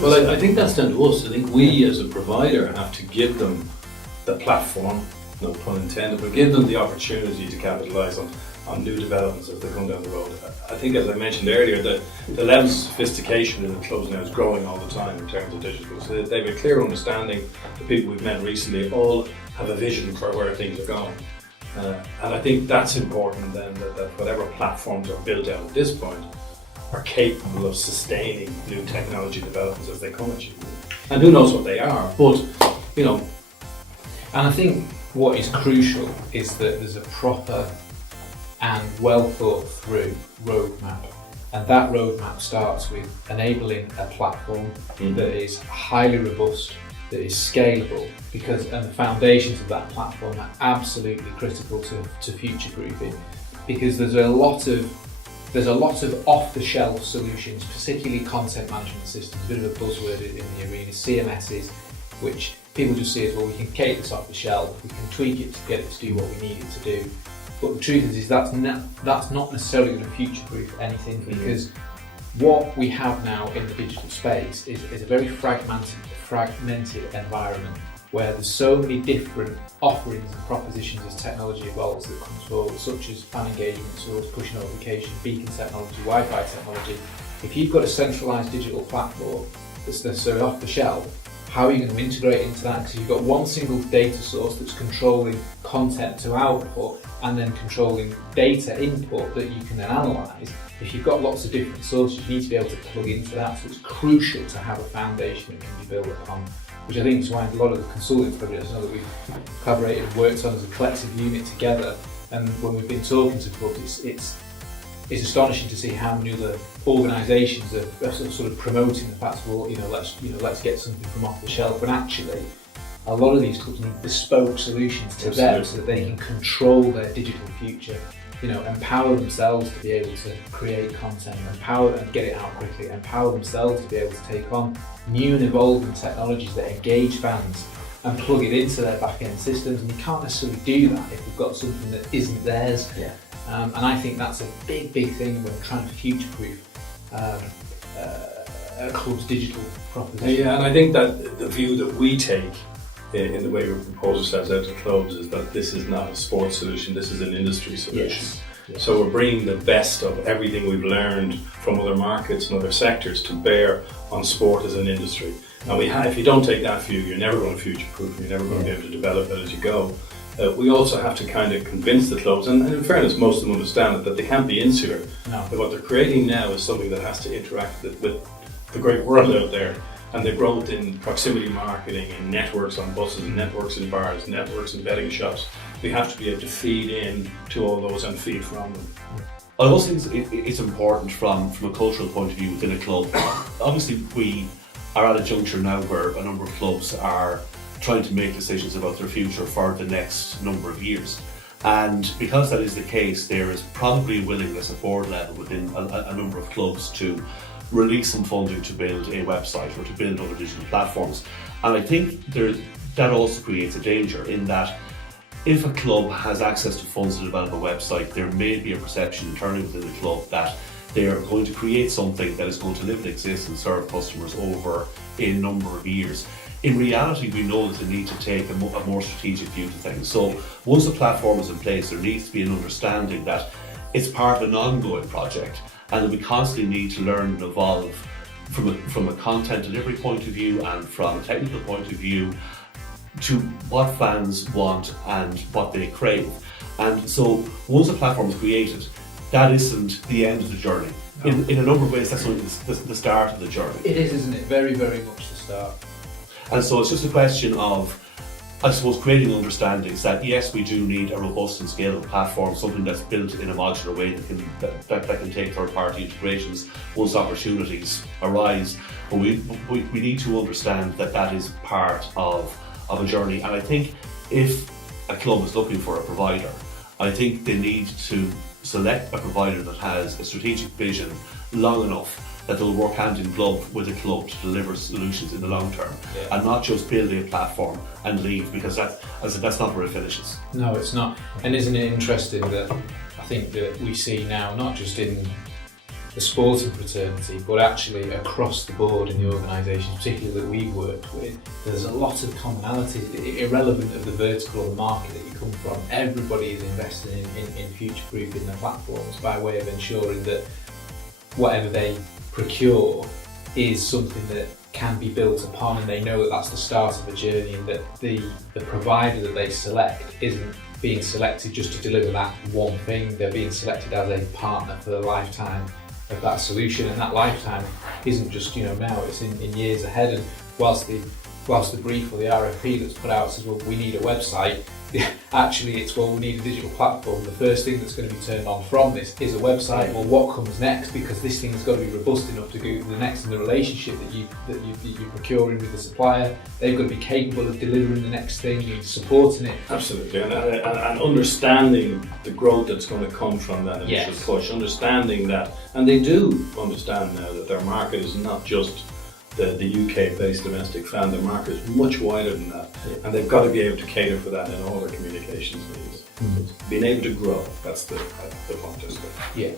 Well, I think that's down to us. I think we as a provider have to give them the platform, no pun intended, but give them the opportunity to capitalise on new developments as they come down the road. I think, as I mentioned earlier, the level of sophistication in the clubs now is growing all the time in terms of digital. So they have a clear understanding. The people we've met recently all have a vision for where things are going. And I think that's important then, that whatever platforms are built out at this point are capable of sustaining new technology developments as they come at you. And who knows what they are, but, you know. And I think what is crucial is that there's a proper and well thought through roadmap. And that roadmap starts with enabling a platform that is highly robust, that is scalable, and the foundations of that platform are absolutely critical to future proofing, because there's a lot of off-the-shelf solutions, particularly content management systems, a bit of a buzzword in the arena, CMSs, which people just see as, well, we can take this off the shelf, we can tweak it to get it to do what we need it to do. But the truth is that's not necessarily going to future-proof anything, because what we have now in the digital space is a very fragmented environment where there's so many different offerings and propositions as technology evolves that comes forward, such as fan engagement tools, push notification, beacon technology, Wi-Fi technology. If you've got a centralised digital platform that's necessarily off the shelf, how are you going to integrate into that? Because you've got one single data source that's controlling content to output and then controlling data input that you can then analyse. If you've got lots of different sources, you need to be able to plug into that. So it's crucial to have a foundation that can be built upon, which I think is why a lot of the consulting projects, I know that we've collaborated and worked on as a collective unit together. And when we've been talking to clubs, it's astonishing to see how many other organisations are sort of promoting the fact, well, let's get something from off the shelf. But actually, a lot of these clubs need bespoke solutions to them so that they can control their digital future. Empower themselves to be able to create content, empower and get it out quickly, empower themselves to be able to take on new and evolving technologies that engage fans and plug it into their back-end systems. And you can't necessarily do that if you've got something that isn't theirs. Yeah. And I think that's a big thing when trying to future-proof a club's digital proposition. Yeah, and I think that the view that we take in the way we propose ourselves out to clubs is that this is not a sports solution, this is an industry solution. Yes. So we're bringing the best of everything we've learned from other markets and other sectors to bear on sport as an industry. And if you don't take that view, you're never going to future-proof, you're never going to be able to develop it as you go. We also have to kind of convince the clubs, and in fairness, most of them understand it, that they can't be insular. No. That what they're creating now is something that has to interact with the great world out there. And the growth in proximity marketing and networks on buses and networks in bars, networks in betting shops, we have to be able to feed in to all those and feed from them. I also think it's important from a cultural point of view within a club. Obviously, we are at a juncture now where a number of clubs are trying to make decisions about their future for the next number of years. And because that is the case, there is probably a willingness at board level within a number of clubs to release some funding to build a website or to build other digital platforms. And I think that also creates a danger in that if a club has access to funds to develop a website, there may be a perception internally within the club that they are going to create something that is going to live and exist and serve customers over a number of years. In reality, we know that they need to take a more strategic view to things. So once a platform is in place, there needs to be an understanding that it's part of an ongoing project, and that we constantly need to learn and evolve from a content delivery point of view and from a technical point of view to what fans want and what they crave. And so once a platform is created, that isn't the end of the journey. No. In a number of ways, that's only the start of the journey. It is, isn't it? Very, very much the start. And so it's just a question of, I suppose, creating understandings that yes, we do need a robust and scalable platform, something that's built in a modular way that can take third-party integrations once opportunities arise. But we need to understand that is part of a journey. And I think if a club is looking for a provider, I think they need to select a provider that has a strategic vision long enough that they'll work hand in glove with a club to deliver solutions in the long term, and not just build a platform and leave, because that's not where it finishes. No, it's not. And isn't it interesting that I think that we see now, not just in the sporting fraternity, but actually across the board in the organisations, particularly that we've worked with, there's a lot of commonalities, irrelevant of the vertical or the market that you come from. Everybody is investing in future-proofing their platforms by way of ensuring that whatever they procure is something that can be built upon, and they know that that's the start of a journey, and that the provider that they select isn't being selected just to deliver that one thing. They're being selected as a partner for the lifetime of that solution, and that lifetime isn't just now, it's in years ahead. And whilst the brief or the RFP that's put out says, well, we need a website, actually it's, well, we need a digital platform. The first thing that's going to be turned on from this is a website. Well, what comes next? Because this thing's got to be robust enough to go to the next in the relationship that you're procuring with the supplier. They've got to be capable of delivering the next thing and supporting it. Absolutely, and understanding the growth that's going to come from that initial push, understanding that, and they do understand now that their market is not just the UK-based domestic fan. Their market is much wider than that, and they've got to be able to cater for that in all their communications needs. Being able to grow, that's the point, isn't it? Yeah.